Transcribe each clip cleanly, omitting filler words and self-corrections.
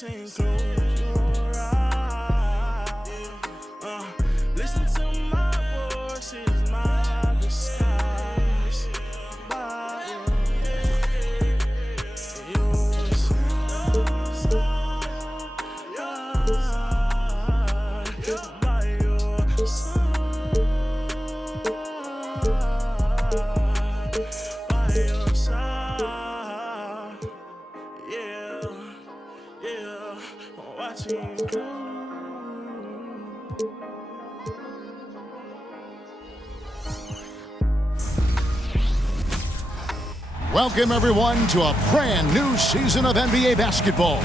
saying close your eyes. Listen to my voice is my disguise. By your side, by your side. By your side, yeah, watching you go. Welcome, everyone, to a brand new season of NBA basketball.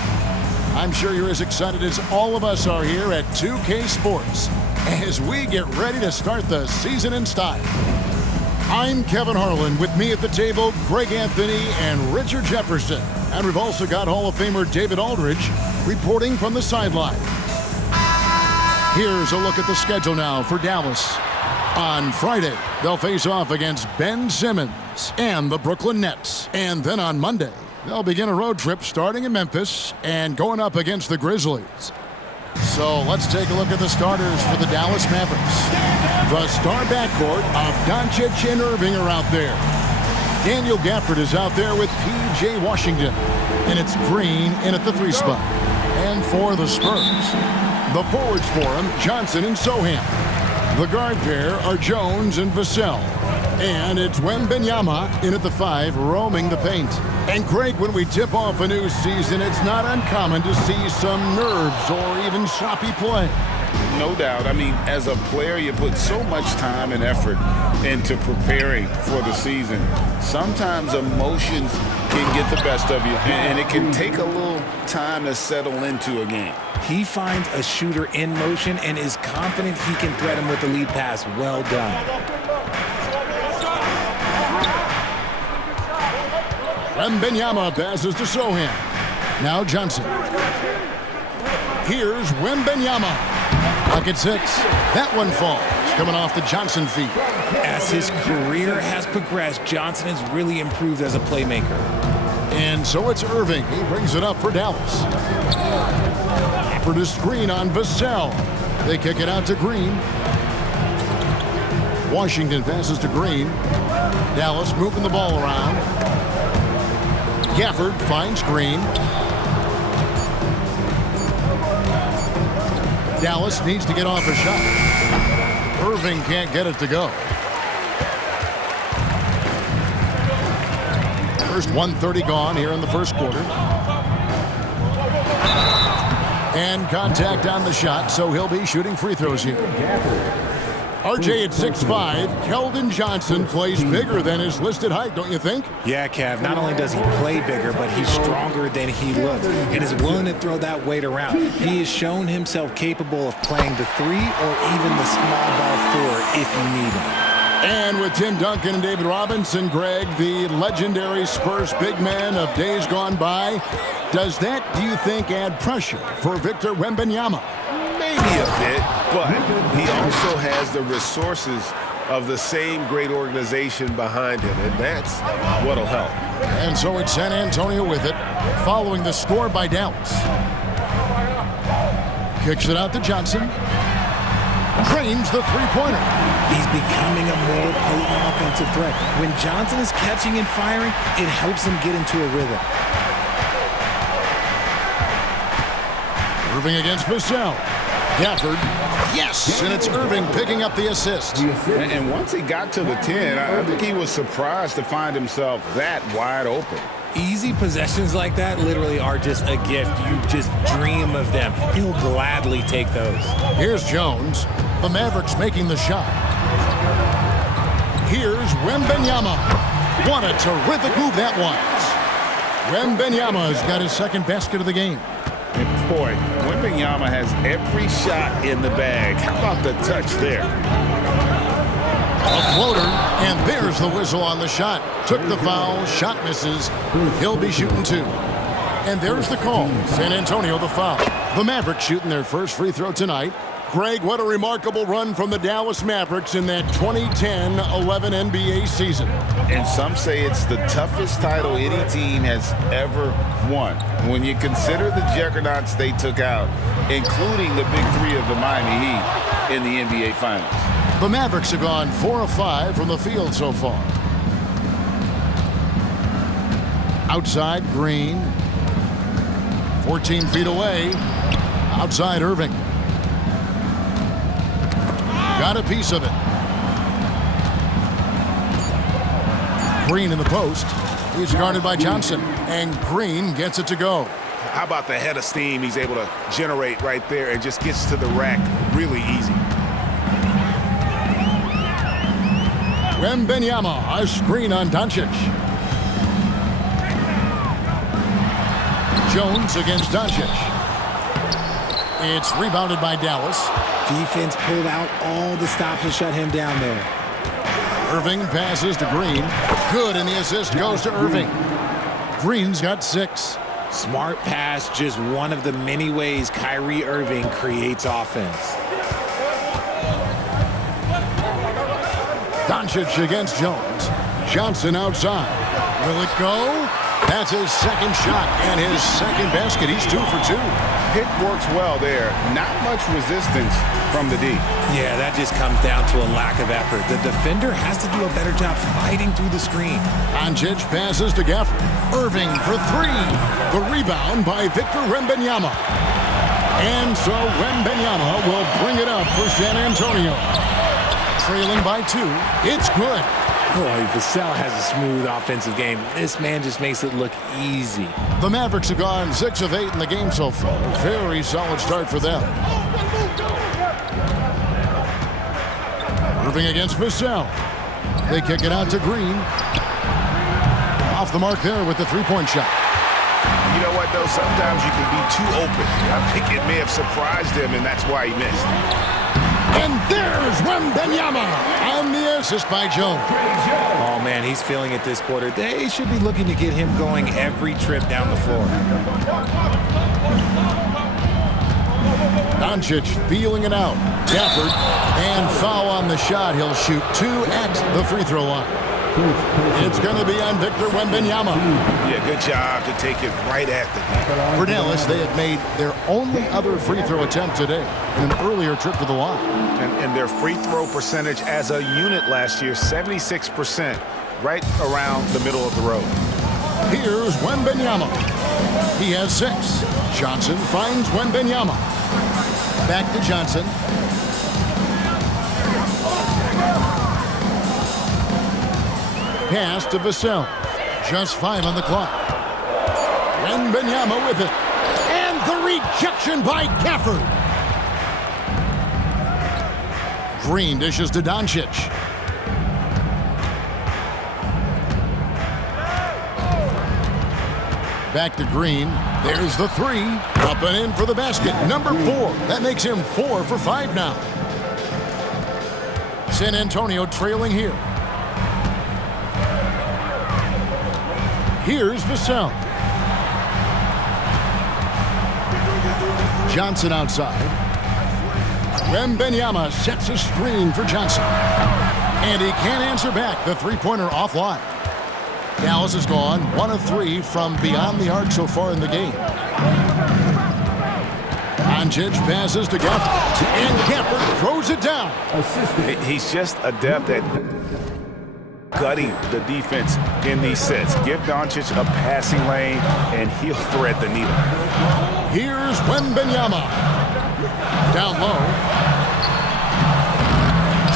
I'm sure you're as excited as all of us are here at 2K Sports as we get ready to start the season in style. I'm Kevin Harlan. With me at the table, Greg Anthony and Richard Jefferson. And we've also got Hall of Famer David Aldridge reporting from the sideline. Here's a look at the schedule now for Dallas. On Friday, they'll face off against Ben Simmons and the Brooklyn Nets. And then on Monday, they'll begin a road trip starting in Memphis and going up against the Grizzlies. So let's take a look at the starters for the Dallas Mavericks. The star backcourt of Doncic and Irving are out there. Daniel Gafford is out there with P.J. Washington. And it's Green in at the 3 spot. And for the Spurs, the forwards for him, Johnson and Sohan. The guard pair are Jones and Vassell. And it's Wembanyama in at the 5, roaming the paint. And Greg, when we tip off a new season, it's not uncommon to see some nerves or even sloppy play. No doubt. I mean, as a player, you put so much time and effort into preparing for the season. Sometimes emotions can get the best of you, and it can take a little time to settle into a game. He finds a shooter in motion and is confident he can thread him with the lead pass. Well done. Wembanyama passes to Sohan. Now Johnson. Here's Wembanyama. Bucket 6. That one falls, coming off the Johnson feet. As his career has progressed, Johnson has really improved as a playmaker. And so it's Irving. He brings it up for Dallas. Offered a screen on Vassell. They kick it out to Green. Washington passes to Green. Dallas moving the ball around. Gafford finds Green. Dallas needs to get off a shot. Irving can't get it to go. First 1:30 gone here in the first quarter. And contact on the shot, so he'll be shooting free throws here. RJ at 6'5", Keldon Johnson plays bigger than his listed height, don't you think? Yeah, Kev, not only does he play bigger, but he's stronger than he looks and is willing to throw that weight around. He has shown himself capable of playing the 3 or even the small ball 4 if you need him. And with Tim Duncan and David Robinson, Greg, the legendary Spurs big man of days gone by, does that, do you think, add pressure for Victor Wembanyama? Maybe a bit, but he also has the resources of the same great organization behind him, and that's what'll help. And so it's San Antonio with it, following the score by Dallas. Kicks it out to Johnson. Drains the three-pointer. He's becoming a more potent offensive threat. When Johnson is catching and firing, it helps him get into a rhythm. Irving against Vassell. Gafford, yes, and it's Irving picking up the assist. And once he got to the 10, I think he was surprised to find himself that wide open. Easy possessions like that literally are just a gift. You just dream of them. He'll gladly take those. Here's Jones. The Mavericks making the shot. Here's Wembanyama. What a terrific move that was. Wembanyama's got his second basket of the game. And boy, Wembanyama has every shot in the bag. How about the touch there? A floater, and there's the whistle on the shot. Took the foul, shot misses. He'll be shooting 2. And there's the call. San Antonio the foul. The Mavericks shooting their first free throw tonight. Greg, what a remarkable run from the Dallas Mavericks in that 2010-11 NBA season. And some say it's the toughest title any team has ever won. When you consider the juggernauts they took out, including the big three of the Miami Heat in the NBA Finals. The Mavericks have gone 4 of 5 from the field so far. Outside, Green. 14 feet away. Outside, Irving. Got a piece of it. Green in the post. He's guarded by Johnson. And Green gets it to go. How about the head of steam he's able to generate right there and just gets to the rack really easy. Wembanyama, a screen on Doncic. Jones against Doncic. It's rebounded by Dallas. Defense pulled out all the stops to shut him down there. Irving passes to Green. Good, and the assist goes to Irving. Green's got 6. Smart pass, just one of the many ways Kyrie Irving creates offense. Doncic against Jones. Johnson outside. Will it go? That's his second shot and his second basket. He's 2 for 2. Pick works well there. Not much resistance from the D. Yeah, that just comes down to a lack of effort. The defender has to do a better job fighting through the screen. Doncic passes to Gafford. Irving for 3. The rebound by Victor Wembanyama. And so Wembanyama will bring it up for San Antonio. Trailing by 2. It's good. Boy, Vassell has a smooth offensive game. This man just makes it look easy. The Mavericks have gone 6 of 8 in the game so far. Very solid start for them. Irving against Vassell. They kick it out to Green. Off the mark there with the three-point shot. You know what, though? Sometimes you can be too open. I think it may have surprised him, and that's why he missed. And there's Wembanyama on the assist by Jones. Oh, man, he's feeling it this quarter. They should be looking to get him going every trip down the floor. Doncic feeling it out. Gafford, and foul on the shot. He'll shoot 2 at the free throw line. It's going to be on Victor Wembanyama. Yeah, good job to take it right at the For Dallas, they had made their only other free throw attempt today in an earlier trip to the line. And their free throw percentage as a unit last year, 76%, right around the middle of the road. Here's Wembanyama. He has 6. Johnson finds Wembanyama. Back to Johnson. Pass to Vassell. Just 5 on the clock. Wembanyama with it. And the rejection by Gafford. Green dishes to Doncic. Back to Green. There's the 3. Up and in for the basket. Number 4. That makes him 4 for 5 now. San Antonio trailing here. Here's Vassell. Johnson outside. Wembanyama sets a screen for Johnson. And he can't answer back. The three-pointer offline. Dallas has gone 1 of 3 from beyond the arc so far in the game. Doncic passes to Gafford. And Gafford throws it down. He's just adept at gutting the defense in these sets. Give Doncic a passing lane, and he'll thread the needle. Here's Wembanyama. Down low.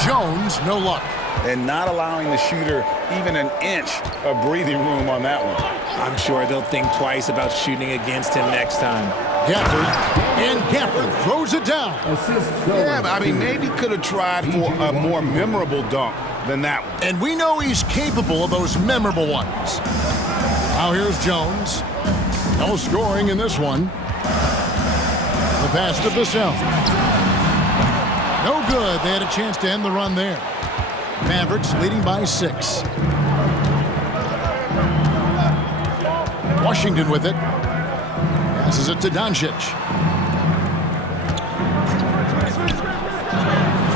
Jones, no luck. And not allowing the shooter even an inch of breathing room on that one. I'm sure they'll think twice about shooting against him next time. Gafford, and Gafford throws it down. Yeah, I mean, maybe could have tried for a more memorable dunk than that one. And we know he's capable of those memorable ones. Now here's Jones. No scoring in this one. The pass to Vassell. No good. They had a chance to end the run there. Mavericks leading by 6. Washington with it. Passes it to Doncic.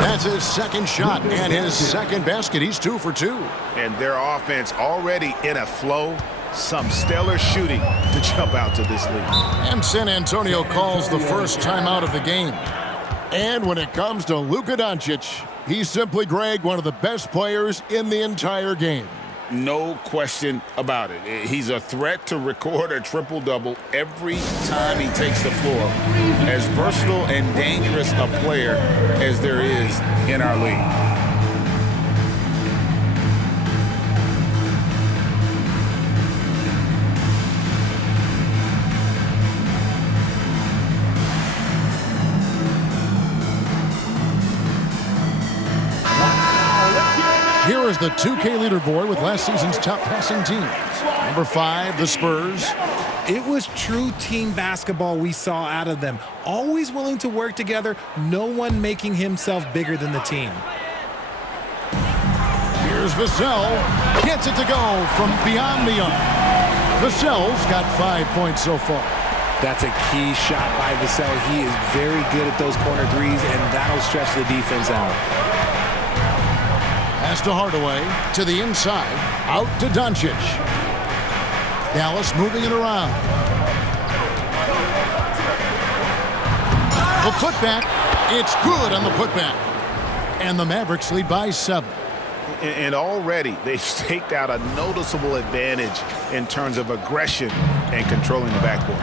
That's his second shot and his second basket. He's 2 for 2. And their offense already in a flow. Some stellar shooting to jump out to this lead. And San Antonio calls the first timeout of the game. And when it comes to Luka Doncic, he's simply, Greg, one of the best players in the entire game. No question about it. He's a threat to record a triple-double every time he takes the floor. As versatile and dangerous a player as there is in our league. Here is the 2K leaderboard with last season's top passing teams. Number 5, the Spurs. It was true team basketball we saw out of them. Always willing to work together, no one making himself bigger than the team. Here's Vassell. Gets it to go from beyond the arc. Vassell's got 5 points so far. That's a key shot by Vassell. He is very good at those corner threes, and that'll stretch the defense out. Pass to Hardaway, to the inside, out to Doncic. Dallas moving it around. The putback, it's good on the putback. And the Mavericks lead by 7. And already they've staked out a noticeable advantage in terms of aggression and controlling the backboard.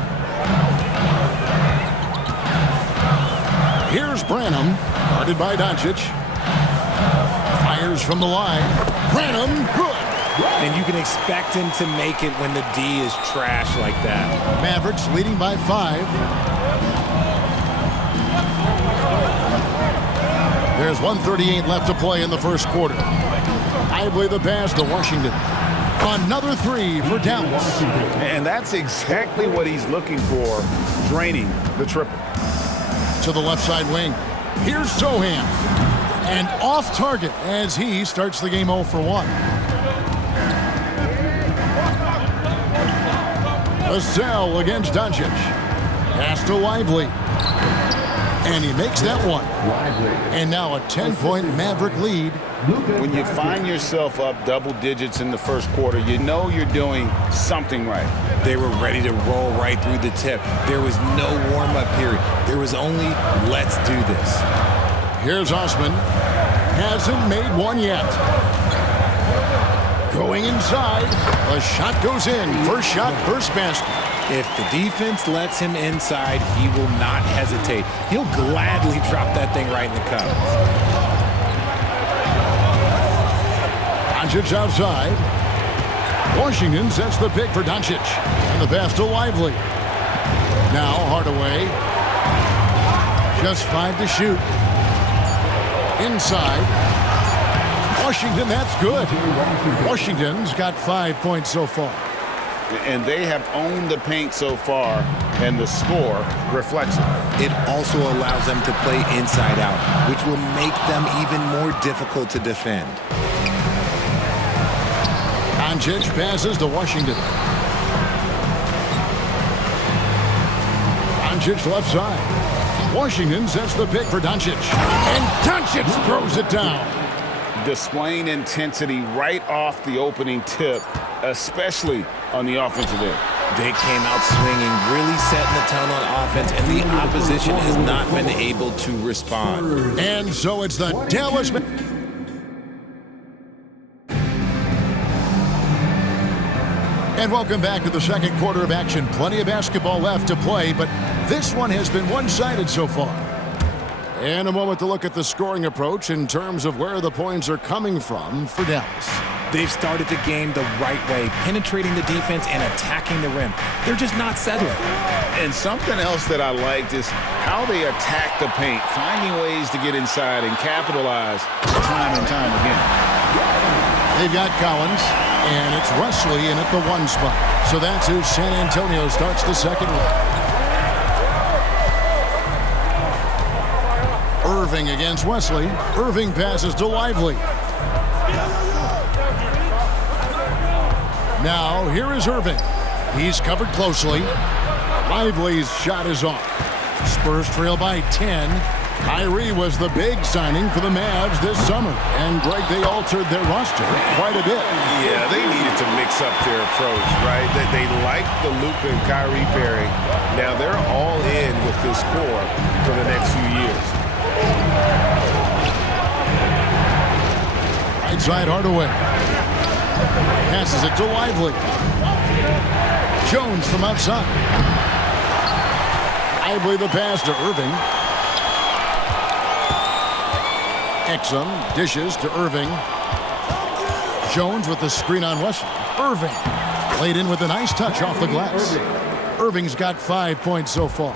Here's Branham, guarded by Doncic. Fires from the line. Branham, good. And you can expect him to make it when the D is trash like that. Mavericks leading by 5. There's 1:38 left to play in the first quarter. Lively the pass to Washington. Another 3 for Dallas. And that's exactly what he's looking for, draining the triple. To the left side wing. Here's Sohan. And off target as he starts the game 0 for 1. Vassell against Doncic. Pass to Lively. And he makes that one. And now a 10-point Maverick lead. When you find yourself up double digits in the first quarter, you know you're doing something right. They were ready to roll right through the tip. There was no warm-up period. There was only, let's do this. Here's Osman. Hasn't made one yet. Going inside. A shot goes in. First shot, first basket. If the defense lets him inside, he will not hesitate. He'll gladly drop that thing right in the cup. Doncic outside. Washington sets the pick for Doncic. And the pass to Lively. Now Hardaway. Just 5 to shoot. Inside. Washington, that's good. Washington's got 5 points so far. And they have owned the paint so far, and the score reflects it. It also allows them to play inside out, which will make them even more difficult to defend. Doncic passes to Washington. Doncic left side. Washington sets the pick for Doncic. And Doncic throws it down. Displaying intensity right off the opening tip, especially on the offensive end. They came out swinging, really setting the tone on offense, and the opposition has not been able to respond. And so it's the Dallas. And welcome back to the second quarter of action. Plenty of basketball left to play, but this one has been one-sided so far. And a moment to look at the scoring approach in terms of where the points are coming from for Dallas. They've started the game the right way, penetrating the defense and attacking the rim. They're just not settling. And something else that I liked is how they attack the paint, finding ways to get inside and capitalize time and time again. They've got Collins, and it's Wesley in at the 1 spot. So that's who San Antonio starts the second one. Irving against Wesley. Irving passes to Lively. Now, here is Irving. He's covered closely. Lively's shot is off. Spurs trail by 10. Kyrie was the big signing for the Mavs this summer. And, Greg, they altered their roster quite a bit. Yeah, they needed to mix up their approach, right? They like the Luka and Kyrie pairing. Now they're all in with this core for the next few years. Right side Hardaway. Passes it to Lively. Jones from outside. Lively the pass to Irving. Exum dishes to Irving. Jones with the screen on Wesley. Irving laid in with a nice touch off the glass. Irving's got 5 points so far.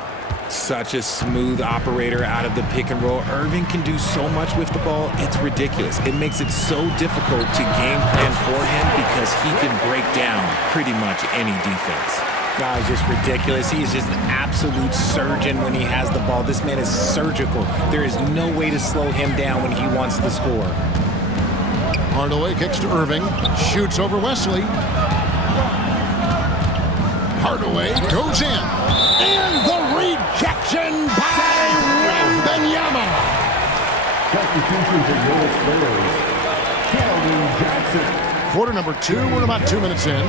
Such a smooth operator out of the pick and roll. Irving can do so much with the ball, it's ridiculous. It makes it so difficult to game plan for him because he can break down pretty much any defense. He's just ridiculous. He is just an absolute surgeon when he has the ball. This man is surgical. There is no way to slow him down when he wants to score. Hardaway kicks to Irving. Shoots over Wesley. Hardaway goes in. And the rejection by Wembanyama. Quarter number 2. We're about 2 minutes in.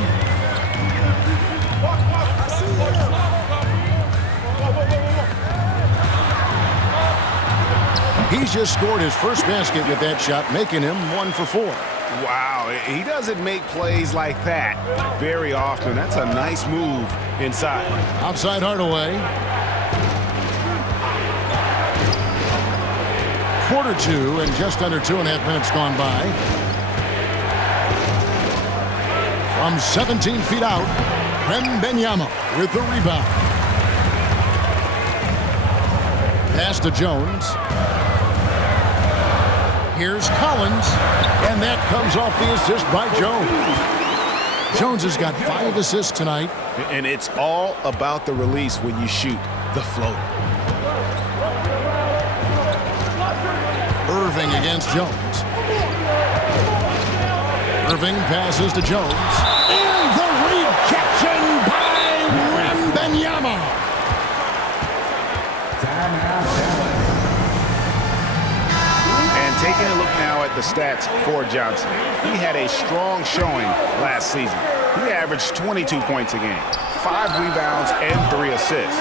He's just scored his first basket with that shot, making him 1 for 4. Wow, he doesn't make plays like that very often. That's a nice move inside. Outside Hardaway. Quarter 2 and just under 2.5 minutes gone by. From 17 feet out, Wembanyama with the rebound. Pass to Jones. Here's Collins, and that comes off the assist by Jones. Jones has got 5 assists tonight. And it's all about the release when you shoot the floater. Irving against Jones. Irving passes to Jones. And the rejection by Wembanyama. Taking a look now at the stats for Johnson. He had a strong showing last season. He averaged 22 points a game, 5 rebounds, and 3 assists.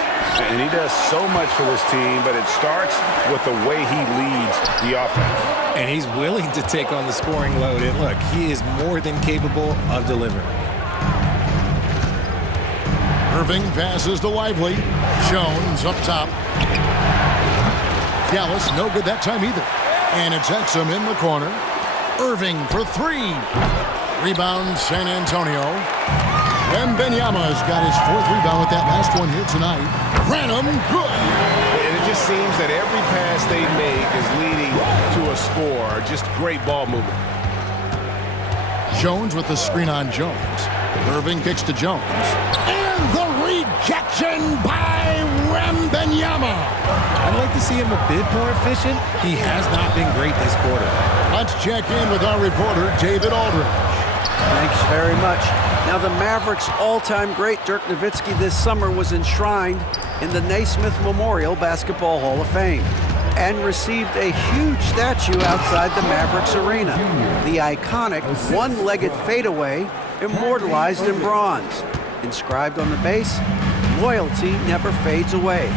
And he does so much for this team, but it starts with the way he leads the offense. And he's willing to take on the scoring load. And look, he is more than capable of delivering. Irving passes to Lively. Jones up top. Dallas, no good that time either. And it's Exum in the corner. Irving for 3. Rebound, San Antonio. Wembanyama's got his 4th rebound with that last one here tonight. Random, good. And it just seems that every pass they make is leading to a score. Just great ball movement. Jones with the screen on Jones. Irving kicks to Jones. And the rejection by Wembanyama. I'd like to see him a bit more efficient. He has not been great this quarter. Let's check in with our reporter, David Aldridge. Thanks very much. Now, the Mavericks' all-time great Dirk Nowitzki this summer was enshrined in the Naismith Memorial Basketball Hall of Fame and received a huge statue outside the Mavericks arena. The iconic one-legged fadeaway immortalized in bronze. Inscribed on the base, loyalty never fades away.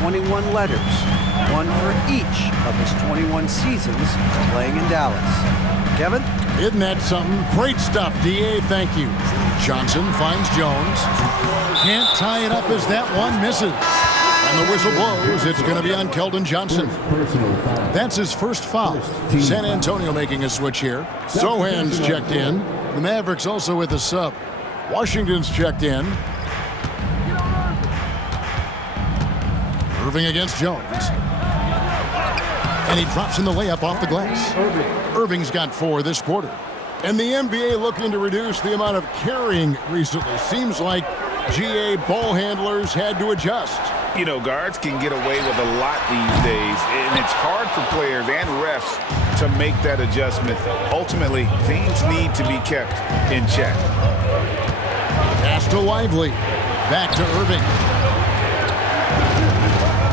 21 letters, one for each of his 21 seasons playing in Dallas. Kevin? Isn't that something? Great stuff, D.A. Thank you. Johnson finds Jones. Can't tie it up as that one misses. And the whistle blows. It's going to be on Keldon Johnson. That's his first foul. San Antonio making a switch here. Sohan's checked in. The Mavericks also with a sub. Washington's checked in. Irving against Jones. And he drops in the layup off the glass. Irving's got 4 this quarter. And the NBA looking to reduce the amount of carrying recently. Seems like GA ball handlers had to adjust. You know, guards can get away with a lot these days, and it's hard for players and refs to make that adjustment. Ultimately, teams need to be kept in check. Pass to Lively. Back to Irving.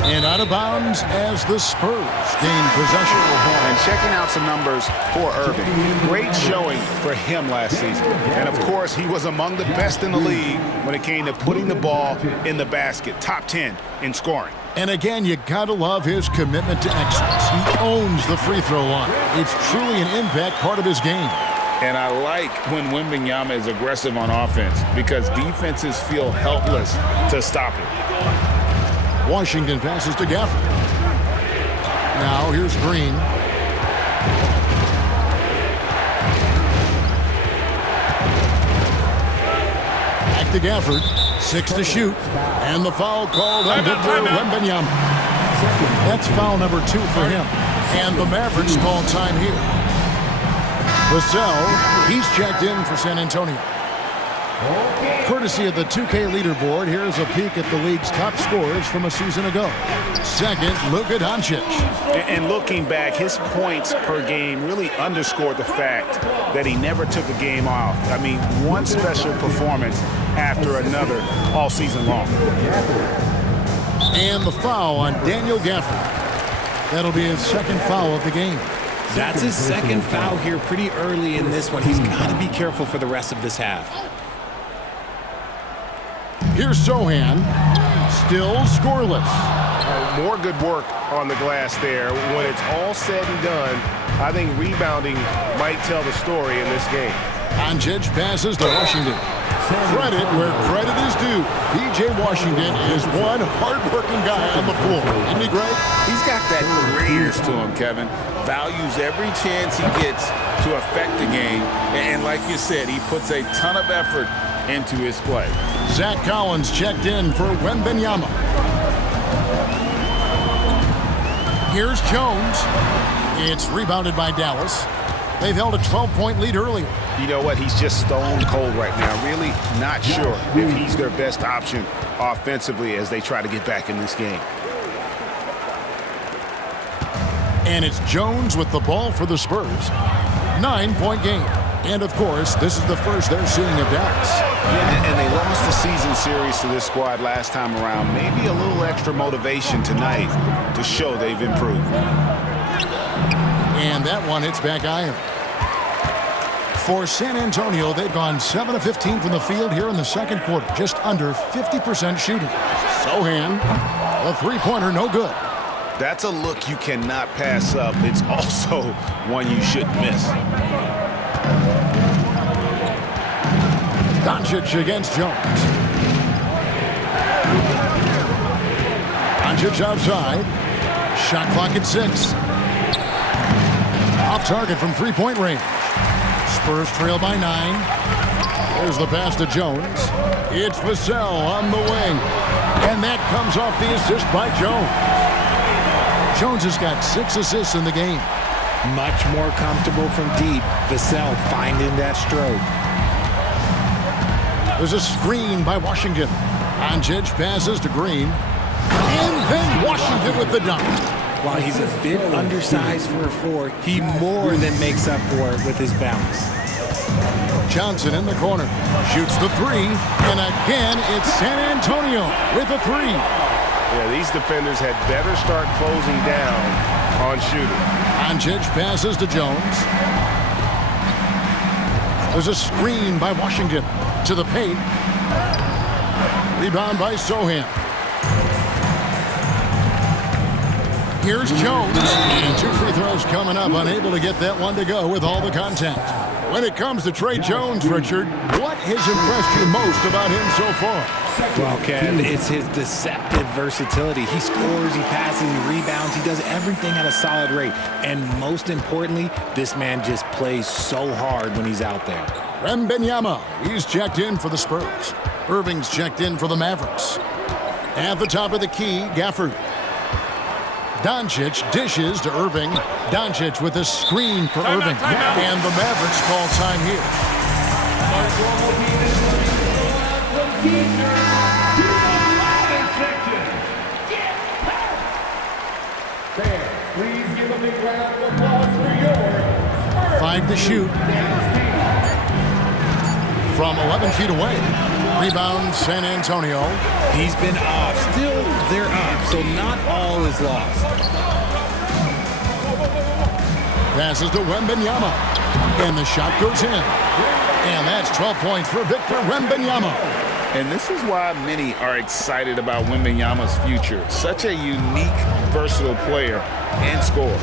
And out of bounds as the Spurs gain possession. And checking out some numbers for Irving. Great showing for him last season. And, of course, he was among the best in the league when it came to putting the ball in the basket. Top 10 in scoring. And again, you gotta love his commitment to excellence. He owns the free throw line. It's truly an impact part of his game. And I like when Wembanyama is aggressive on offense because defenses feel helpless to stop it. Washington passes to Gafford. Now here's Green. Back to Gafford. 6 to shoot. And the foul called on Victor Wembanyama. That's foul number 2 for him. And the Mavericks call time here. Vassell, he's checked in for San Antonio. Courtesy of the 2K leaderboard, here's a peek at the league's top scorers from a season ago. Second, Luka Doncic. And looking back, his points per game really underscored the fact that he never took a game off. I mean, one special performance after another all season long. And the foul on Daniel Gafford. That'll be his second foul of the game. That's his second foul here pretty early in this one. He's got to be careful for the rest of this half. Here's Sohan, still scoreless. More good work on the glass there. When it's all said and done, I think rebounding might tell the story in this game. Doncic passes to Washington. Credit where credit is due. P.J. Washington is one hard-working guy on the floor. Isn't he great? He's got that greatness to him, Kevin. Values every chance he gets to affect the game. And like you said, he puts a ton of effort into his play. Zach Collins checked in for Wembanyama. Here's Jones. It's rebounded by Dallas. They've held a 12-point lead earlier. You know what? He's just stone cold right now. Really not sure if he's their best option offensively as they try to get back in this game. And it's Jones with the ball for the Spurs. 9-point game. And, of course, this is the first they're seeing of Dallas. Yeah, and they lost the season series to this squad last time around. Maybe a little extra motivation tonight to show they've improved. And that one hits back iron. For San Antonio, they've gone 7 of 15 from the field here in the second quarter. Just under 50% shooting. Sohan, a three-pointer, no good. That's a look you cannot pass up. It's also one you shouldn't miss. Doncic against Jones. Doncic outside. Shot clock at 6. Off target from three-point range. Spurs trail by 9. There's the pass to Jones. It's Vassell on the wing. And that comes off the assist by Jones. Jones has got 6 assists in the game. Much more comfortable from deep. Vassell finding that stroke. There's a screen by Washington. Doncic passes to Green. And then Washington with the dunk. While he's a bit undersized for a 4, he more than makes up for it with his bounce. Johnson in the corner. Shoots the 3. And again, it's San Antonio with a 3. Yeah, these defenders had better start closing down on shooting. Doncic passes to Jones. There's a screen by Washington to the paint. Rebound by Sohan. Here's Jones. And 2 free throws coming up. Unable to get that one to go with all the contact. When it comes to Trey Jones, Richard, what has impressed you most about him so far? Well, Kev, it's his deceptive versatility. He scores, he passes, he rebounds, he does everything at a solid rate. And most importantly, this man just plays so hard when he's out there. Wembanyama, he's checked in for the Spurs. Irving's checked in for the Mavericks. At the top of the key, Gafford. Doncic dishes to Irving. Doncic with a screen for Irving. And the Mavericks call time here. Please give a big round of applause for your 5 to shoot. From 11 feet away. Rebound, San Antonio. He's been off. Still, they're up. so not all is lost. Passes to Wembanyama. And the shot goes in. And that's 12 points for Victor Wembanyama. And this is why many are excited about Wembanyama's future. Such a unique, versatile player and scorer.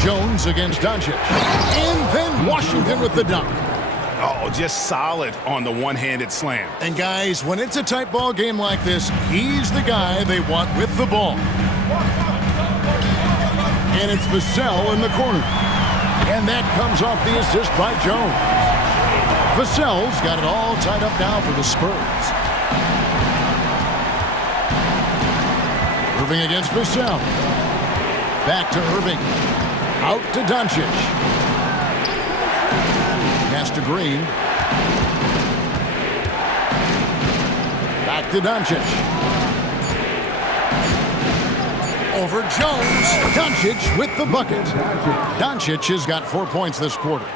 Jones against Doncic. And then Washington with the dunk. Oh, just solid on the one-handed slam. And guys, when it's a tight ball game like this, he's the guy they want with the ball. And it's Vassell in the corner. And that comes off the assist by Jones. Vassell's got it all tied up now for the Spurs. Irving against Vassell. Back to Irving. Out to Doncic. Pass to Green. Back to Doncic. Over Jones. Doncic with the bucket. Doncic has got 4 points this quarter.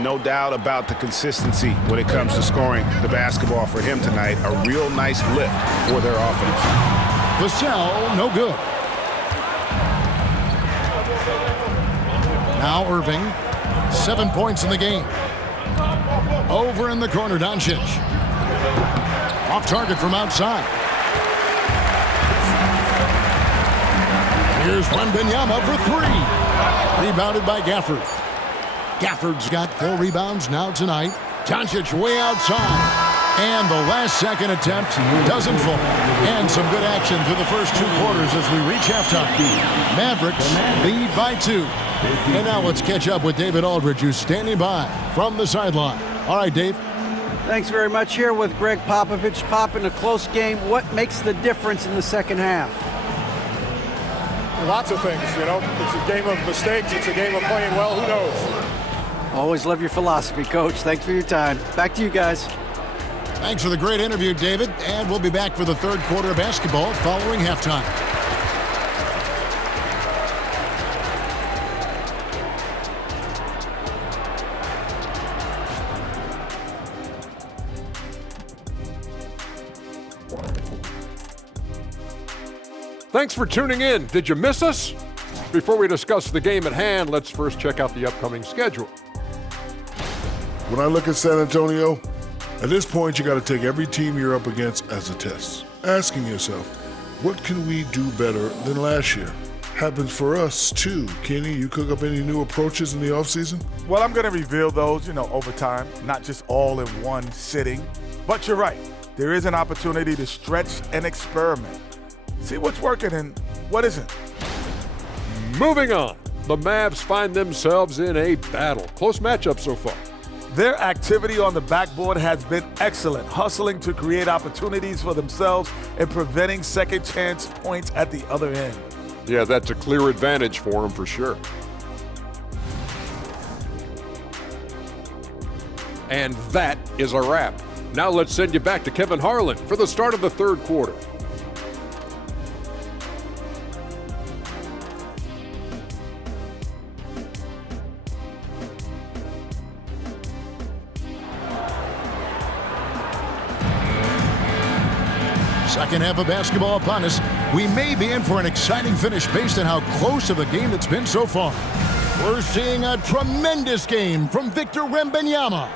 No doubt about the consistency when it comes to scoring the basketball for him tonight. A real nice lift for their offense. Vassell, no good. Now Irving, 7 points in the game. Over in the corner, Doncic. Off target from outside. Here's Wembanyama for three. Rebounded by Gafford. Gafford's got 4 rebounds now tonight. Doncic way outside. And the last second attempt doesn't fall. And some good action through the first 2 quarters as we reach halftime. Mavericks lead by 2. And now let's catch up with David Aldridge, who's standing by from the sideline. All right, Dave. Thanks very much. Here with Greg Popovich. Pop, in a close game, what makes the difference in the second half? Lots of things, you know. It's a game of mistakes. It's a game of playing well. Who knows? Always love your philosophy, Coach. Thanks for your time. Back to you guys. Thanks for the great interview, David. And we'll be back for the third quarter of basketball following halftime. Thanks for tuning in. Did you miss us? Before we discuss the game at hand, let's first check out the upcoming schedule. When I look at San Antonio, at this point you got to take every team you're up against as a test. Asking yourself, what can we do better than last year? Happens for us too. Kenny, you cook up any new approaches in the offseason? Well, I'm going to reveal those, over time, not just all in one sitting. But you're right. There is an opportunity to stretch and experiment. See what's working and what isn't. Moving on. The Mavs find themselves in a battle. Close matchup so far. Their activity on the backboard has been excellent, hustling to create opportunities for themselves and preventing second chance points at the other end. Yeah, that's a clear advantage for them for sure. And that is a wrap. Now let's send you back to Kevin Harlan for the start of the third quarter. Second half of basketball upon us. We may be in for an exciting finish based on how close of a game it's been so far. We're seeing a tremendous game from Victor Wembanyama.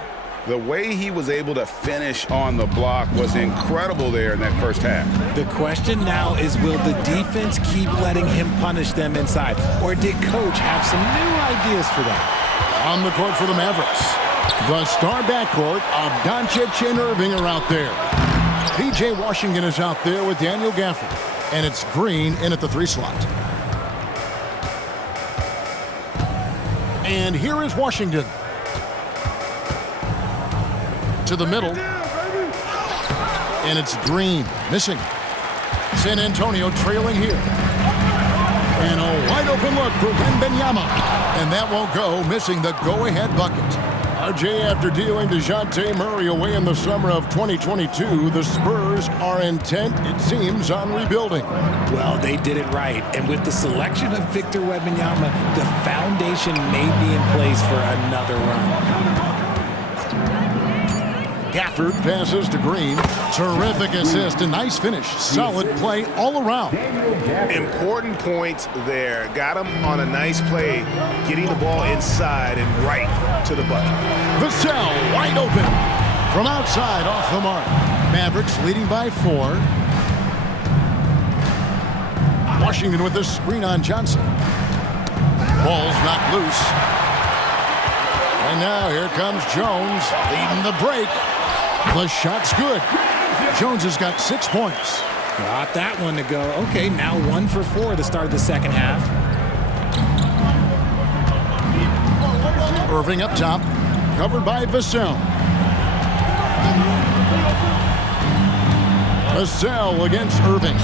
The way he was able to finish on the block was incredible there in that first half. The question now is, will the defense keep letting him punish them inside? Or did Coach have some new ideas for that? On the court for the Mavericks. The star backcourt of Doncic and Irving are out there. P.J. Washington is out there with Daniel Gafford. And it's Green in at the 3 slot. And here is Washington. To the middle. And it's Green missing. San Antonio trailing here. And a wide open look for Wembanyama. And that won't go, missing the go-ahead bucket. RJ, after dealing DeJounte Murray away in the summer of 2022, the Spurs are intent, it seems, on rebuilding. Well, they did it right. And with the selection of Victor Wembanyama, the foundation may be in place for another run. Gafford passes to Green. Terrific assist, a nice finish. Solid play all around. Important points there. Got him on a nice play, getting the ball inside and right to the bucket. Vassell wide open. From outside, off the mark. Mavericks leading by 4. Washington with a screen on Johnson. Ball's knocked loose. And now here comes Jones leading the break. The shot's good. Jones has got 6 points. Got that one to go. Okay, now 1 for 4 at the start of the second half. Irving up top, covered by Vassell. Vassell against Irving.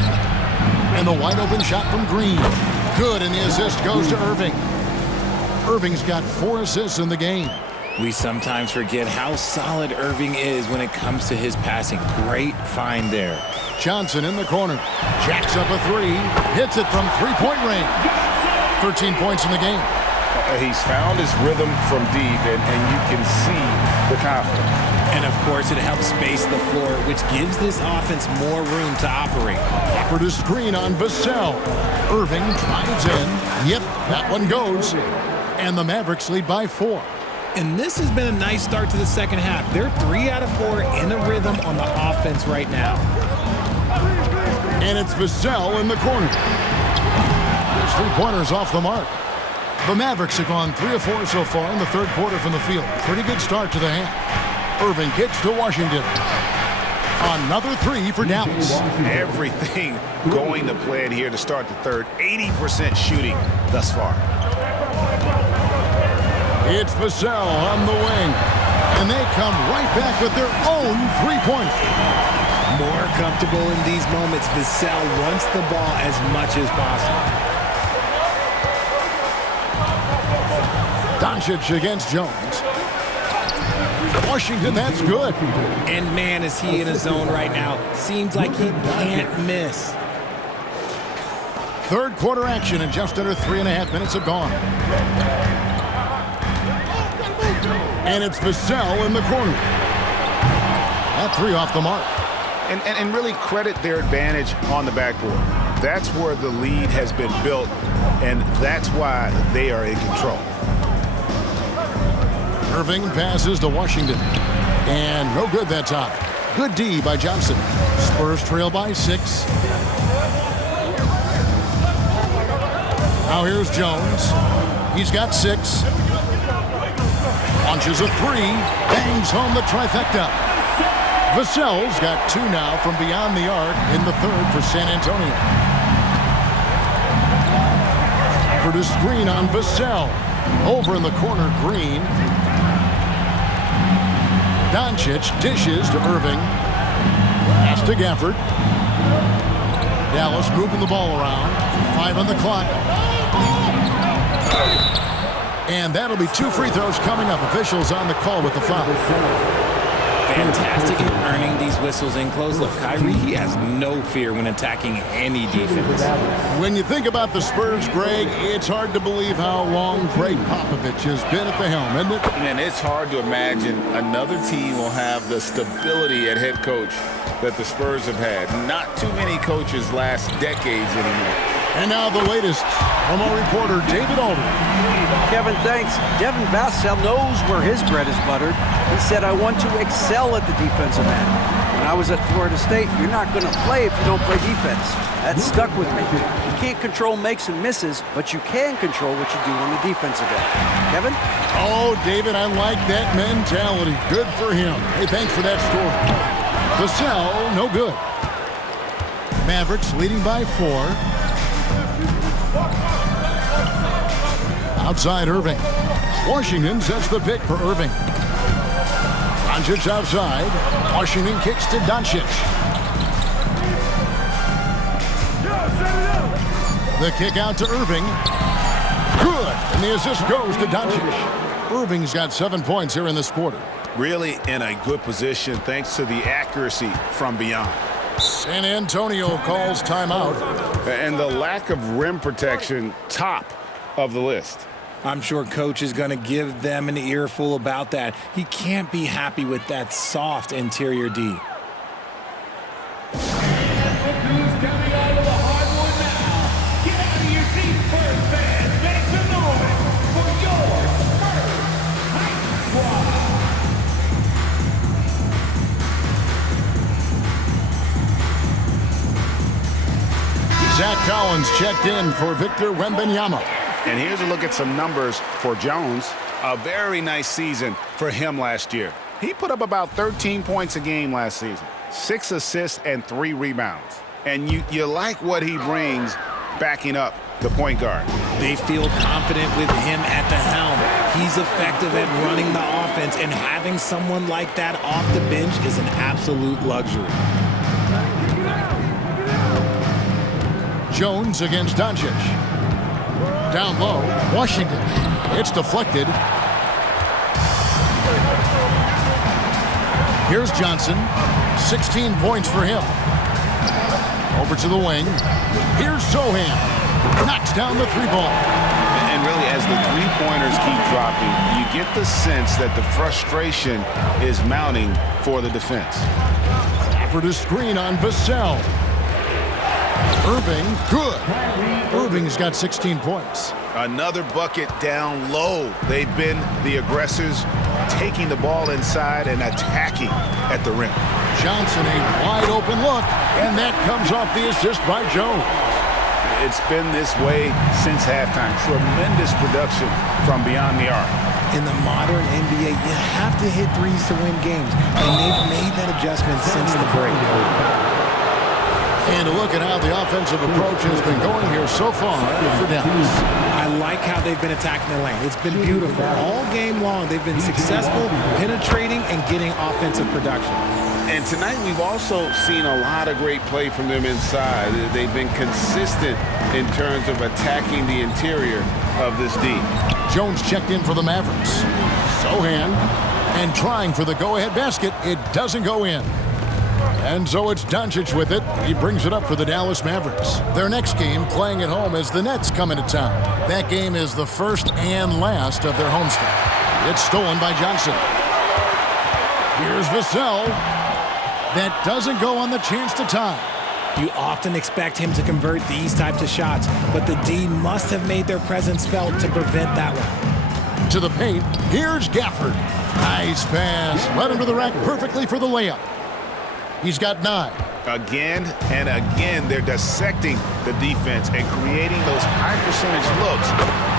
And the wide open shot from Green. Good, and the assist goes to Irving. Irving's got 4 assists in the game. We sometimes forget how solid Irving is when it comes to his passing. Great find there. Johnson in the corner. Jacks up a 3. Hits it from three-point range. 13 points in the game. He's found his rhythm from deep, and you can see the confidence. And, of course, it helps space the floor, which gives this offense more room to operate. Offered a screen on Vassell. Irving drives in. Yep, that one goes. And the Mavericks lead by 4. And this has been a nice start to the second half. They're 3 out of 4 in a rhythm on the offense right now. And it's Vassell in the corner. His 3-pointers off the mark. The Mavericks have gone 3 of 4 so far in the third quarter from the field. Pretty good start to the half. Irving kicks to Washington. Another 3 for Dallas. Everything going to plan here to start the third. 80% shooting thus far. It's Vassell on the wing. And they come right back with their own 3-pointer. More comfortable in these moments. Vassell wants the ball as much as possible. Doncic against Jones. Washington, that's good. And man, is he in a zone right now. Seems like he can't miss. Third quarter action and just under 3.5 minutes have gone. And it's Vassell in the corner. That 3 off the mark. And really credit their advantage on the backboard. That's where the lead has been built, and that's why they are in control. Irving passes to Washington. And no good that time. Good D by Johnson. Spurs trail by 6. Now here's Jones. He's got 6. Launches a 3. Bangs home the trifecta. Vassell's got 2 now from beyond the arc in the third for San Antonio. For the screen on Vassell. Over in the corner, Green. Doncic dishes to Irving. Pass to Gafford. Dallas moving the ball around. 5 on the clock. And that'll be 2 free throws coming up. Officials on the call with the foul. Fantastic at earning these whistles in close. Look, Kyrie, he has no fear when attacking any defense. When you think about the Spurs, Greg, it's hard to believe how long Greg Popovich has been at the helm, isn't it? And it's hard to imagine another team will have the stability at head coach that the Spurs have had. Not too many coaches last decades anymore. And now the latest from our reporter, David Aldridge. Kevin, thanks. Devin Vassell knows where his bread is buttered. He said, I want to excel at the defensive end. When I was at Florida State, you're not going to play if you don't play defense. That stuck with me. You can't control makes and misses, but you can control what you do on the defensive end. Kevin? Oh, David, I like that mentality. Good for him. Hey, thanks for that story. Vassell, no good. Mavericks leading by 4. Outside Irving. Washington sets the pick for Irving. Doncic outside. Washington kicks to Doncic. The kick out to Irving. Good. And the assist goes to Doncic. Irving's got 7 points here in this quarter. Really in a good position thanks to the accuracy from beyond. San Antonio calls timeout. And the lack of rim protection, top of the list. I'm sure coach is going to give them an earful about that. He can't be happy with that soft interior D. Look who's coming out of the hardwood now. Get out of your seats, Spurs fans. Make some noise for your Spurs Hype Squad. Zach Collins checked in for Victor Wembanyama. And here's a look at some numbers for Jones. A very nice season for him last year. He put up about 13 points a game last season, 6 assists and 3 rebounds. And you like what he brings backing up the point guard. They feel confident with him at the helm. He's effective at running the offense, and having someone like that off the bench is an absolute luxury. Jones against Doncic. Down low, Washington. It's deflected. Here's Johnson. 16 points for him. Over to the wing. Here's Sohan. Knocks down the 3-ball. And really, as the three-pointers keep dropping, you get the sense that the frustration is mounting for the defense. Stafford a screen on Vassell. Irving, good. Irving's got 16 points. Another bucket down low. They've been the aggressors, taking the ball inside and attacking at the rim. Johnson, a wide open look, and that comes off the assist by Jones. It's been this way since halftime. Tremendous production from beyond the arc. In the modern NBA, you have to hit threes to win games, and they've made that adjustment since the break. And a look at how the offensive approach has been going here so far for Dallas. I like how they've been attacking the lane. It's been beautiful. All game long, they've been successful penetrating and getting offensive production. And tonight we've also seen a lot of great play from them inside. They've been consistent in terms of attacking the interior of this D. Jones checked in for the Mavericks. Sohan, and trying for the go-ahead basket. It doesn't go in. And so it's Doncic with it. He brings it up for the Dallas Mavericks. Their next game, playing at home, as the Nets come into town. That game is the first and last of their homestand. It's stolen by Johnson. Here's Vassell. That doesn't go on the chance to tie. You often expect him to convert these types of shots, but the D must have made their presence felt to prevent that one. To the paint, here's Gafford. Nice pass. Led him to the rack perfectly for the layup. He's got 9. Again and again, they're dissecting the defense and creating those high-percentage looks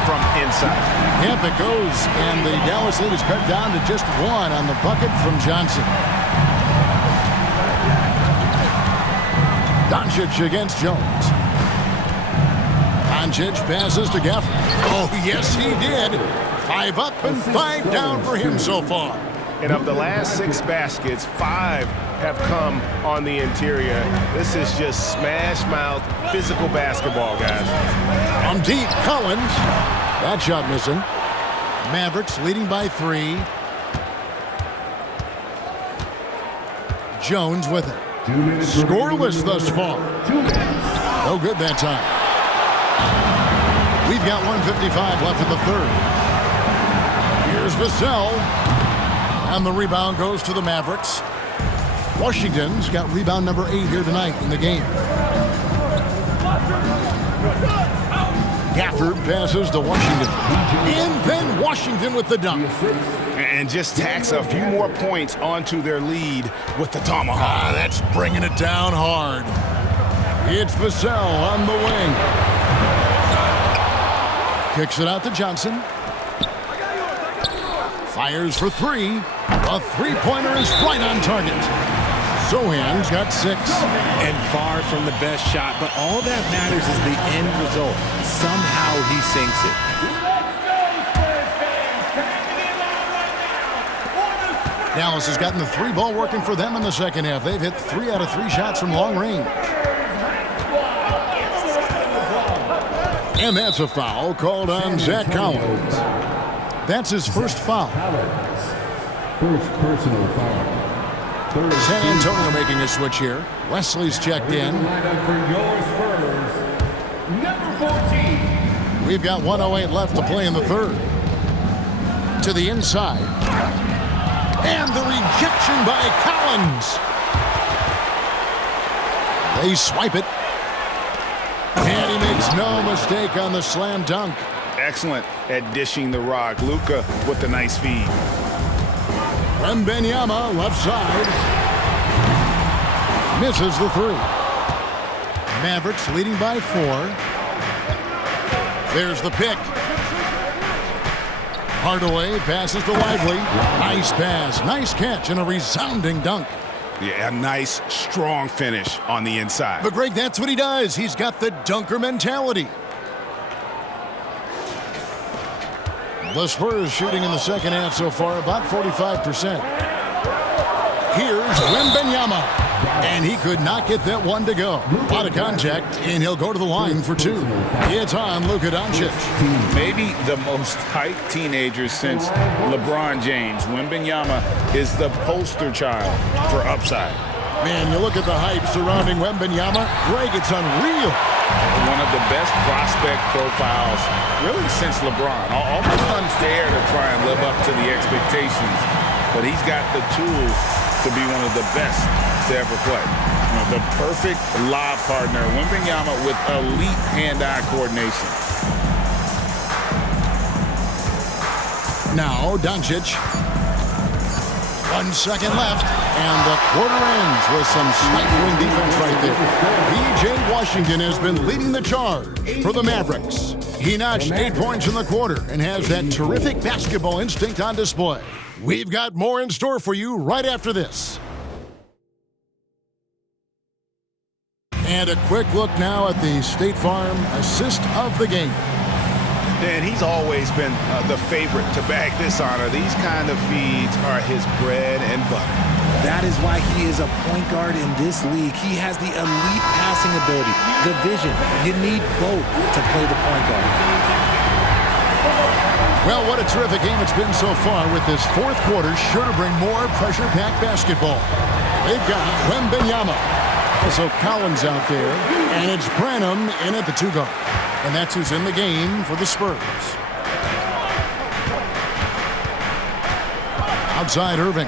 from inside. Yep, it goes, and the Dallas lead is cut down to just 1 on the bucket from Johnson. Doncic against Jones. Doncic passes to Gafford. Oh, yes, he did. 5 up and 5 down for him so far. And of the last 6 baskets, 5 have come on the interior. This is just smash-mouth physical basketball, guys. From deep, Collins. That shot missing. Mavericks leading by 3. Jones with it. Scoreless thus far. No good that time. We've got 1:55 left in the third. Here's Vassell. And the rebound goes to the Mavericks. Washington's got rebound number 8 here tonight in the game. Gafford passes to Washington. And then Washington with the dunk. And just tacks a few more points onto their lead with the tomahawk. That's bringing it down hard. It's Vassell on the wing. Kicks it out to Johnson. Fires for 3. A three-pointer is right on target. Sohan's got 6. And far from the best shot, but all that matters is the end result. Somehow he sinks it. Dallas has gotten the 3-ball working for them in the second half. They've hit 3 out of 3 shots from long range. And that's a foul called on Zach Collins. That's his first foul. First personal foul. San Antonio making a switch here. Wesley's checked in. For your Spurs, number 14. We've got 1:08 left to play in the third. To the inside. And the rejection by Collins. They swipe it. And he makes no mistake on the slam dunk. Excellent at dishing the rock. Luka with the nice feed. Wembanyama, left side. Misses the three. Mavericks leading by 4. There's the pick. Hardaway passes to Lively. Nice pass, nice catch, and a resounding dunk. Yeah, a nice, strong finish on the inside. But Greg, that's what he does. He's got the dunker mentality. The Spurs shooting in the second half so far about 45%. Here's Wembanyama. And he could not get that one to go. A lot of contact, and he'll go to the line for 2. It's on Luka Doncic. Maybe the most hyped teenager since LeBron James. Wembanyama is the poster child for upside. Man, you look at the hype surrounding Wembanyama. Greg, it's unreal. One of the best prospect profiles really since LeBron. Almost unfair to try and live up to the expectations, but he's got the tools to be one of the best to ever play. You know, the perfect lob partner, Wembanyama with elite hand-eye coordination. Now Doncic. 1 second left, and the quarter ends with some stifling defense right there. P.J. Washington has been leading the charge for the Mavericks. He notched 8 points in the quarter and has that terrific basketball instinct on display. We've got more in store for you right after this. And a quick look now at the State Farm assist of the game. And he's always been the favorite to bag this honor. These kind of feeds are his bread and butter. That is why he is a point guard in this league. He has the elite passing ability, the vision. You need both to play the point guard. Well, what a terrific game it's been so far, with this fourth quarter sure to bring more pressure-packed basketball. They've got Wembanyama. Also Collins out there, and it's Branham in at the 2 guard. And that's who's in the game for the Spurs. Outside Irving.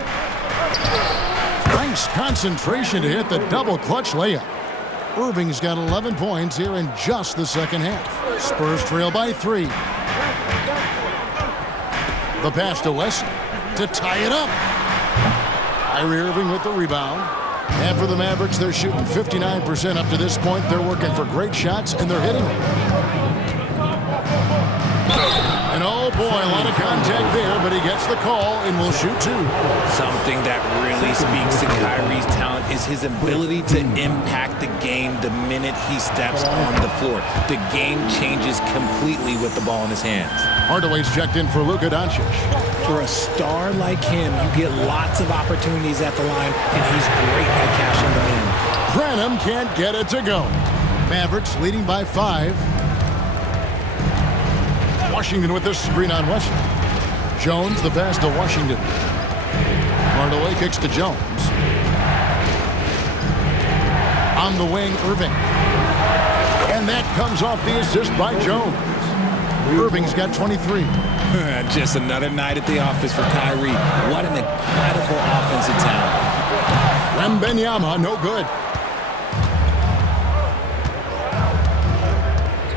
Nice concentration to hit the double clutch layup. Irving's got 11 points here in just the second half. Spurs trail by 3. The pass to Wesley to tie it up. Kyrie Irving with the rebound. And for the Mavericks, they're shooting 59% up to this point. They're working for great shots, and they're hitting them. And oh boy, a lot of contact there, but he gets the call and will shoot 2. Something that really speaks to Kyrie's talent is his ability to impact the game the minute he steps on the floor. The game changes completely with the ball in his hands. Hardaway's checked in for Luka Doncic. For a star like him, you get lots of opportunities at the line, and he's great at cashing them in. Branham can't get it to go. Mavericks leading by 5. Washington with this screen on Wesley. Jones, the pass to Washington. Hardaway kicks to Jones. On the wing, Irving. And that comes off the assist by Jones. Irving's got 23. Just another night at the office for Kyrie. What an incredible offensive talent. Wembanyama, no good.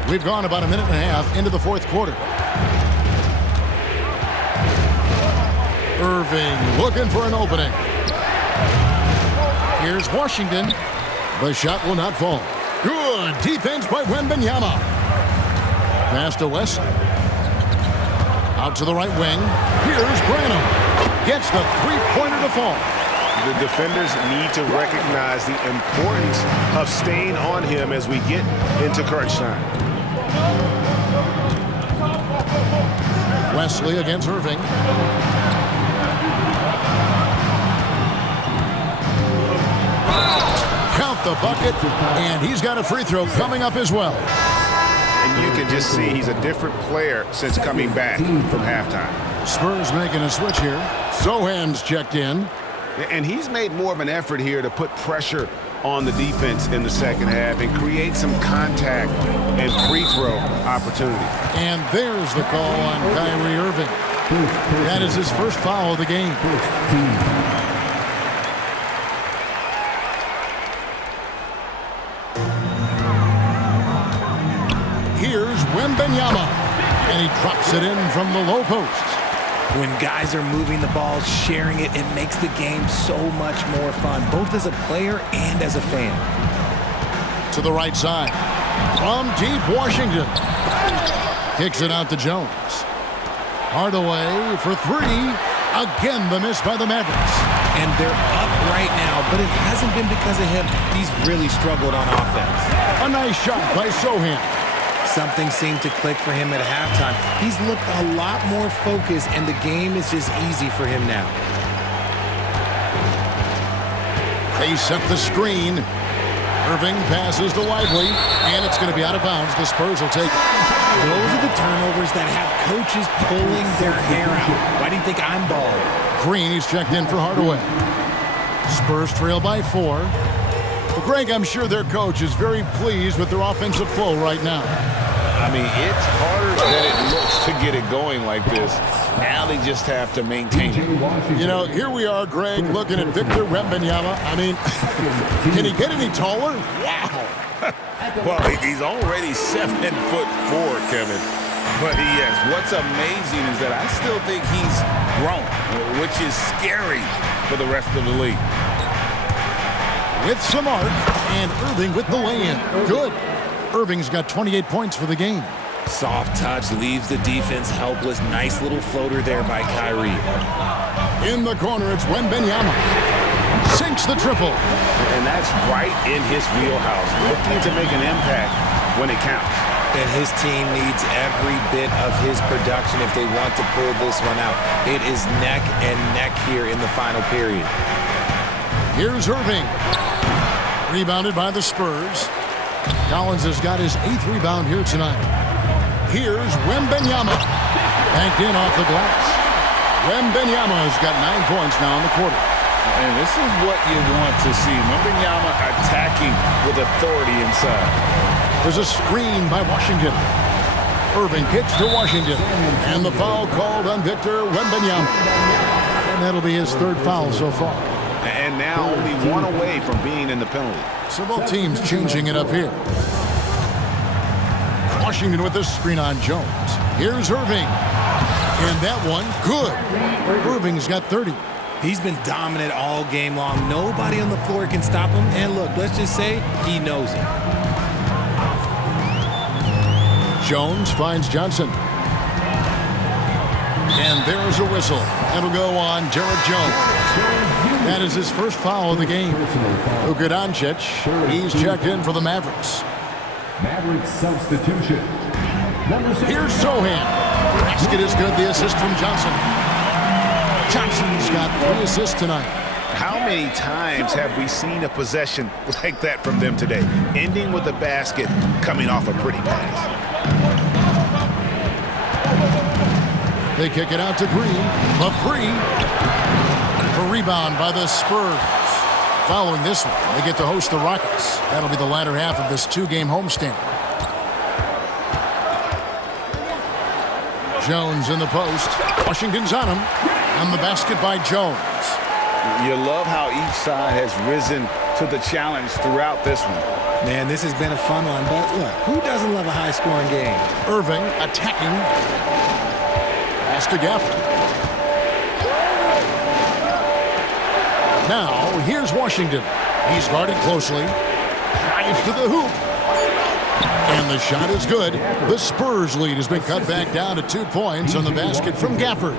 We've gone about a minute and a half into the fourth quarter. Irving looking for an opening. Here's Washington. The shot will not fall. Good defense by Wembanyama. Pass to Wesley. Out to the right wing. Here's Branham. Gets the three-pointer to fall. The defenders need to recognize the importance of staying on him as we get into crunch time. Wesley against Irving. Count the bucket, and he's got a free throw coming up as well. And you can just see he's a different player since coming back from halftime. Spurs making a switch here. Sohan's checked in. And he's made more of an effort here to put pressure on the defense in the second half and create some contact and free throw opportunity. And there's the call on Kyrie Irving. That is his first foul of the game. Wembanyama. And he drops it in from the low post. When guys are moving the ball, sharing it, it makes the game so much more fun, both as a player and as a fan. To the right side. From deep Washington. Kicks it out to Jones. Hardaway for three. Again, the miss by the Mavericks. And they're up right now, but it hasn't been because of him. He's really struggled on offense. A nice shot by Sohan. Something seemed to click for him at halftime. He's looked a lot more focused, and the game is just easy for him now. They set the screen. Irving passes to Lively, and it's going to be out of bounds. The Spurs will take it. Those are the turnovers that have coaches pulling their hair out. Why do you think I'm bald? Green, he's checked in for Hardaway. Spurs trail by 4. Well, Greg, I'm sure their coach is very pleased with their offensive flow right now. I mean, it's harder than it looks to get it going like this. Now they just have to maintain it. You know, here we are, Greg, looking at Victor Wembanyama. I mean, can he get any taller? Wow. Well, he's already 7'4", Kevin. But yes, what's amazing is that I still think he's grown, which is scary for the rest of the league. With some arc, and Irving with the lay-in. Good. Irving's got 28 points for the game. Soft touch leaves the defense helpless. Nice little floater there by Kyrie. In the corner, it's Wembanyama. Sinks the triple. And that's right in his wheelhouse, looking to make an impact when it counts. And his team needs every bit of his production if they want to pull this one out. It is neck and neck here in the final period. Here's Irving. Rebounded by the Spurs. Collins has got his 8th rebound here tonight. Here's Wembanyama. Banked in off the glass. Wembanyama has got 9 points now in the quarter. And this is what you want to see. Wembanyama attacking with authority inside. There's a screen by Washington. Irving kicks to Washington. And the foul called on Victor Wembanyama. And that'll be his 3rd foul so far. And now only one away from being in the penalty. So both teams changing it up here. Washington with the screen on Jones. Here's Irving. And that one, good. Irving's got 30. He's been dominant all game long. Nobody on the floor can stop him. And look, let's just say he knows it. Jones finds Johnson. And there's a whistle. It'll go on Jared Jones. That is his 1st foul of the game. Luka Doncic, he's checked in for the Mavericks. Mavericks substitution. Here's Sohan. Basket is good. The assist from Johnson. Johnson's got 3 assists tonight. How many times have we seen a possession like that from them today, ending with a basket coming off a pretty pass? They kick it out to Green. The 3. A rebound by the Spurs. Following this one, they get to host the Rockets. That'll be the latter half of this 2-game homestand. Jones in the post. Washington's on him. And the basket by Jones. You love how each side has risen to the challenge throughout this one. Man, this has been a fun one, but look, who doesn't love a high-scoring game? Irving attacking. Pass to Gafford. Now, here's Washington. He's guarded closely. Drives to the hoop. And the shot is good. The Spurs lead has been cut back down to 2 points on the basket from Gafford.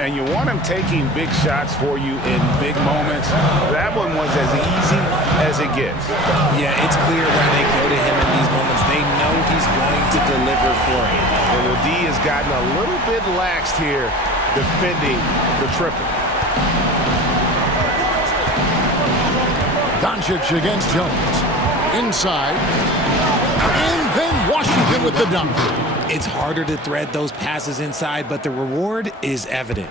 And you want him taking big shots for you in big moments. That one was as easy as it gets. Yeah, it's clear when they go to him in these moments. They know he's going to deliver for him. And the D has gotten a little bit laxed here defending the triple. Doncic against Jones. Inside. And then Washington with the dunk. It's harder to thread those passes inside, but the reward is evident.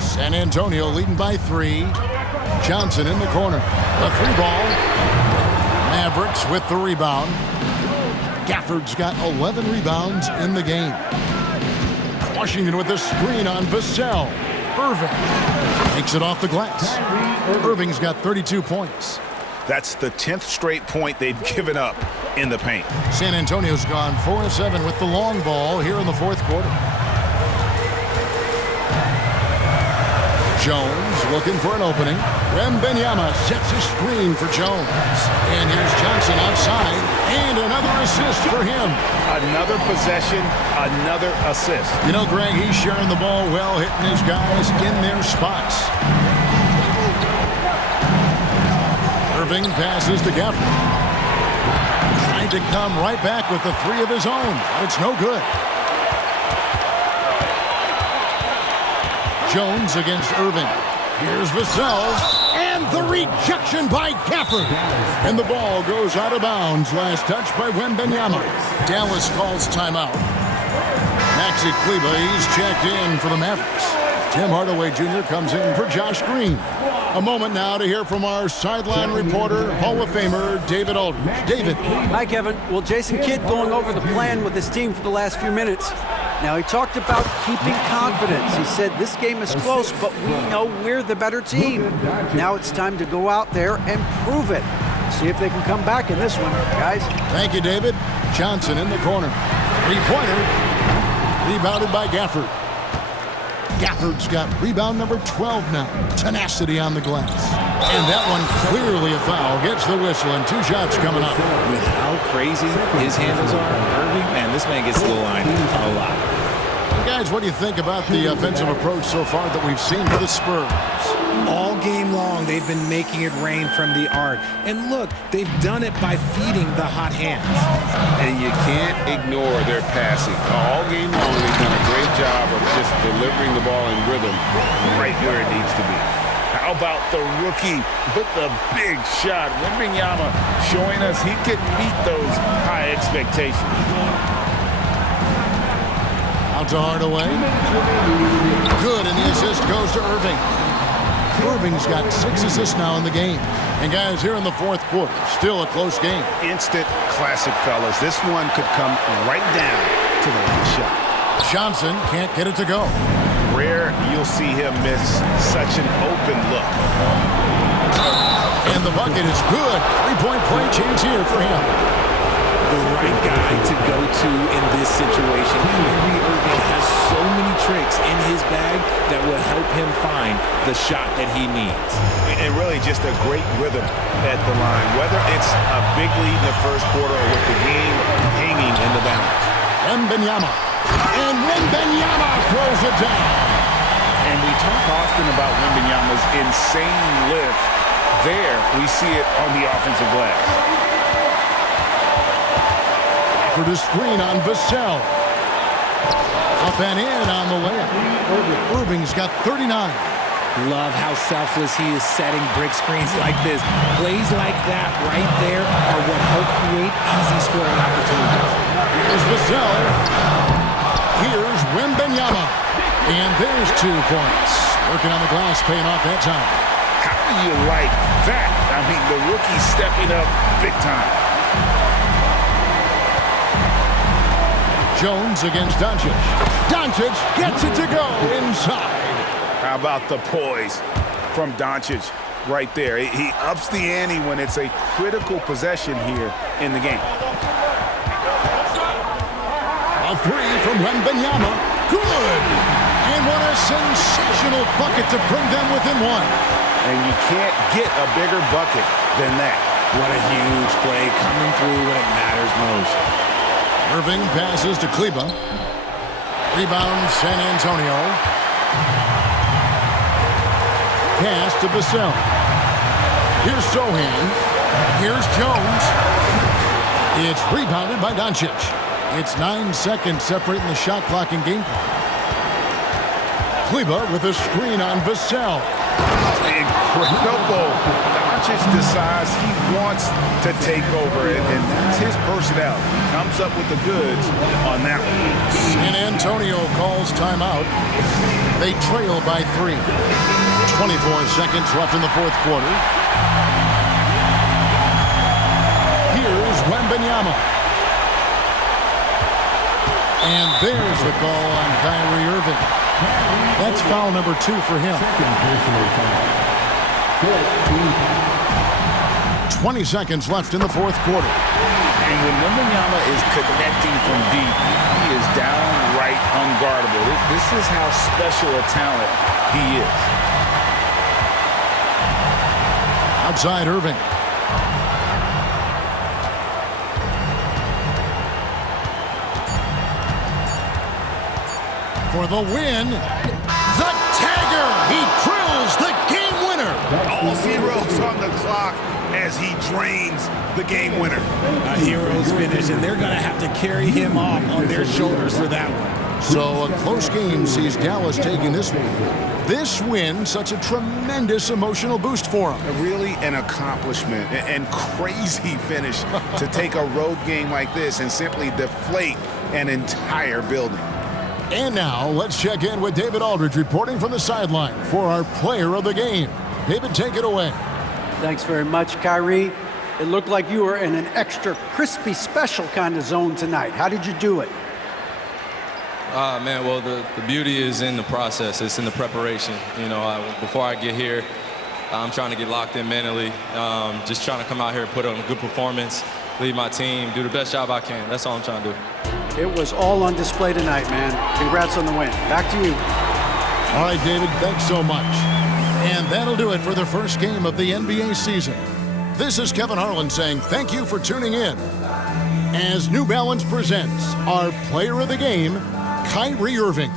San Antonio leading by 3. Johnson in the corner. The 3-ball. Mavericks with the rebound. Gafford's got 11 rebounds in the game. Washington with the screen on Vassell. Irving takes it off the glass. Irving's got 32 points. That's the 10th straight point they've given up in the paint. San Antonio's gone 4-7 with the long ball here in the fourth quarter. Jones looking for an opening. Wembanyama sets a screen for Jones. And here's Johnson outside. And another assist for him. Another possession, another assist. You know, Greg, he's sharing the ball well, hitting his guys in their spots. Irving passes to Gafford. Trying to come right back with the three of his own. But it's no good. Jones against Irving. Here's Vassell. And the rejection by Gafford. And the ball goes out of bounds. Last touch by Wembanyama. Dallas calls timeout. Maxi Kleber, he's checked in for the Mavericks. Tim Hardaway Jr. comes in for Josh Green. A moment now to hear from our sideline reporter, Hall of Famer David Aldridge. David. Hi, Kevin. Well, Jason Kidd going over the plan with his team for the last few minutes. Now, he talked about keeping confidence. He said this game is close, but we know we're the better team. Now it's time to go out there and prove it. See if they can come back in this one, guys. Thank you, David. Johnson in the corner. Three-pointer. Rebounded by Gafford. Gafford's got rebound number 12 now. Tenacity on the glass. And that one clearly a foul. Gets the whistle and two shots coming up. With how crazy his handles are, Irving, man, this man gets to the line a lot. And guys, what do you think about the offensive approach so far that we've seen for the Spurs? All game long, they've been making it rain from the arc. And look, they've done it by feeding the hot hands. And you can't ignore their passing. All game long, they've done a great job of just delivering the ball in rhythm right where it needs to be. How about the rookie with the big shot? Wembanyama showing us he can meet those high expectations. Out to Hardaway. Good, and the assist goes to Irving. Irving's got 6 assists now in the game. And guys, here in the fourth quarter, still a close game. Instant classic, fellas. This one could come right down to the last shot. Johnson can't get it to go. Rare you'll see him miss such an open look. And the bucket is good. Three-point play chance here for him. The right guy to go to in this situation. Kyrie Irving has so many tricks in his bag that will help him find the shot that he needs. And really just a great rhythm at the line, whether it's a big lead in the first quarter or with the game hanging in the balance. Wembanyama. And Wembanyama throws it down. And we talk often about Wembanyama's insane lift. There, we see it on the offensive glass. For the screen on Vassell. Up and in on the layup. Irving's got 39. Love how selfless he is setting brick screens like this. Plays like that right there are what help create easy scoring opportunities. Here's Vassell. Here's Wembanyama. And there's 2 points. Working on the glass, paying off that time. How do you like that? I mean, the rookie stepping up big time. Jones against Doncic. Doncic gets it to go inside. How about the poise from Doncic right there? He ups the ante when it's a critical possession here in the game. A three from Wembanyama. Good! And what a sensational bucket to bring them within 1. And you can't get a bigger bucket than that. What a huge play coming through when it matters most. Irving passes to Kleber. Rebound San Antonio. Pass to Vassell. Here's Sohan. Here's Jones. It's rebounded by Doncic. It's 9 seconds separating the shot clock and game clock. Kleber with a screen on Vassell. Incredible. Doncic decides he wants to take over, and that's his personality. He comes up with the goods on that one. San Antonio calls timeout. They trail by 3. 24 seconds left in the fourth quarter. Here's Wembanyama. And there's the call on Kyrie Irving. That's foul number 2 for him. 20 seconds left in the fourth quarter. And when Wembanyama is connecting from deep, he is downright unguardable. This is how special a talent he is. Outside Irving. For the win, the tagger. He drills the game winner. All zeros on the clock as he drains the game winner. A hero's finish, and they're going to have to carry him off on their shoulders for that one. So a close game sees Dallas taking this one. This win, such a tremendous emotional boost for him. Really an accomplishment and crazy finish to take a road game like this and simply deflate an entire building. And now, let's check in with David Aldridge reporting from the sideline for our player of the game. David, take it away. Thanks very much, Kyrie. It looked like you were in an extra crispy special kind of zone tonight. How did you do it? Man, well, the beauty is in the process. It's in the preparation. You know, before I get here, I'm trying to get locked in mentally. Just trying to come out here and put on a good performance, lead my team, do the best job I can. That's all I'm trying to do. It was all on display tonight, man. Congrats on the win. Back to you. All right, David, thanks so much. And that'll do it for the first game of the NBA season. This is Kevin Harlan saying thank you for tuning in as New Balance presents our player of the game, Kyrie Irving.